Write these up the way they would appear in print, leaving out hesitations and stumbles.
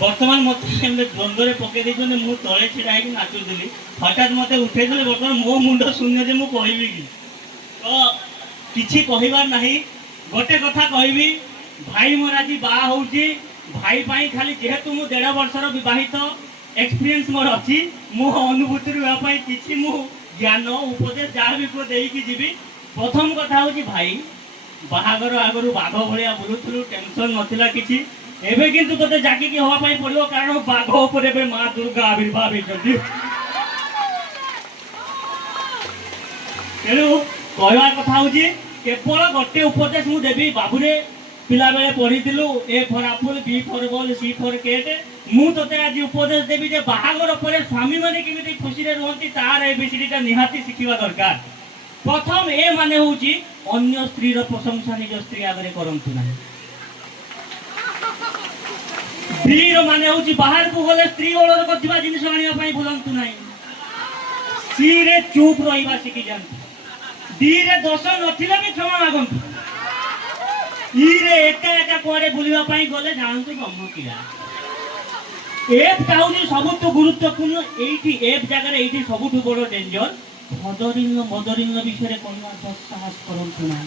बर्तमान मत द्वंद्व पकई देते मुझे तले छिड़ा नाचुली हठात मत उठे बर्तमान मो मुंड शून्य जे मुझे कि तो किसी कहबार ना गोटे कथा कहबी भाई मोर आज बाहा हो भाई पाई खाली जेहेतु मु 1.5 वर्षर विवाहित एक्सपीरियंस मोर अच्छी मो अनुभूति किसी मु ज्ञान उपदेश जहाँ भी देकी जीवी प्रथम कथा हूँ भाई बाहागर आगर बाघ भाया बुलूलु टेंशन नाला कि एबे किंतु तोते जाकी होवाई पड़ो कारण बाघ उपर माँ दुर्गा आविर्भाव होती तेणु कहवार कथा हूँ केवल गोटे उपदेश मुझे देवी बाबूरे पिला बेले पढ़ीलु A for apple B for ball C for cat मुझे आज उपदेश देवी जे बाहागर पर स्वामी मैंने केमी खुशी रुहति तार एबीसीडीटा निहाती शिखा दरकार प्रथम ए माने होची अन्य स्त्री प्रशंसा निज स्त्री आगे करंतु ना वीर माने होची बाहर को गले स्त्री ओलर करथिबा जिनिस आनिया पई भूलंतु नाही सी रे चुप रहिबा शिखि जानतु डी रे दोष नथिले भी क्षमा मागंतु ई रे एका एका कोडे बुलिबा पई गले जानतु ब्रह्म किया एफ टाउन सबुठु गुरुत्वपूर्ण एठी एफ जगह एठी सबुठु बड़ डेंजर मदरिंग विषय कहना साहस करंतु नाही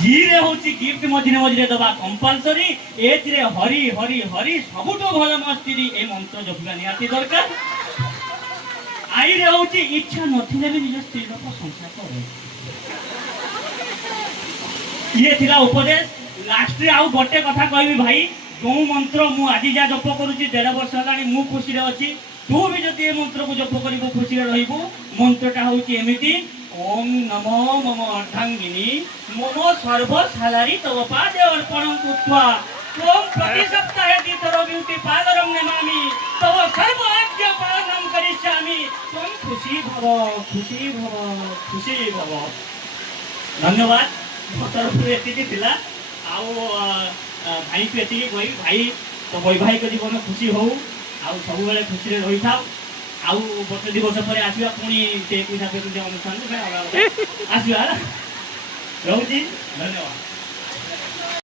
जी रे होची गिफ्ट मझिरे मझिरे दबा कंपलसरी एच रे हरि हरि हरि सबुठु भल मो स्त्री ए मंत्र जपिबा निहाती दरकार आई रे होची इच्छा नथिले भी निज स्त्री प्रशंसा करे ये थिला उपदेश लास्ट रे आउ गोटे कथा कहबी भाई जो मंत्र मु आज जा जप करूची 1.5 वर्ष हलानी मु खुशी रे अछि तू भी जदि ए मंत्र को जप करिबो खुशी रे रहिबो मंत्रटा होची एमिति ओम नमो मम अर्धांगिनी मम सर्वशालारी तव पादे अर्पणं कृत्वा ओम प्रति सप्ताहे द्वितर ब्यूटी पादरं नमामि तव सर्व आज्ञा पालनं करिष्यामि त्वं खुशी भव धन्यवाद तरफ एति थिला आउ भाई को एति कहि भाई तो वैवाहिक जीवन खुशी हो आउ सब बेले खुशी रे रही था आउ वर्ष 2 वर्ष पर आसीबा पुणी से 21 अनुष्ठान आसीबा रहूची धन्यवाद।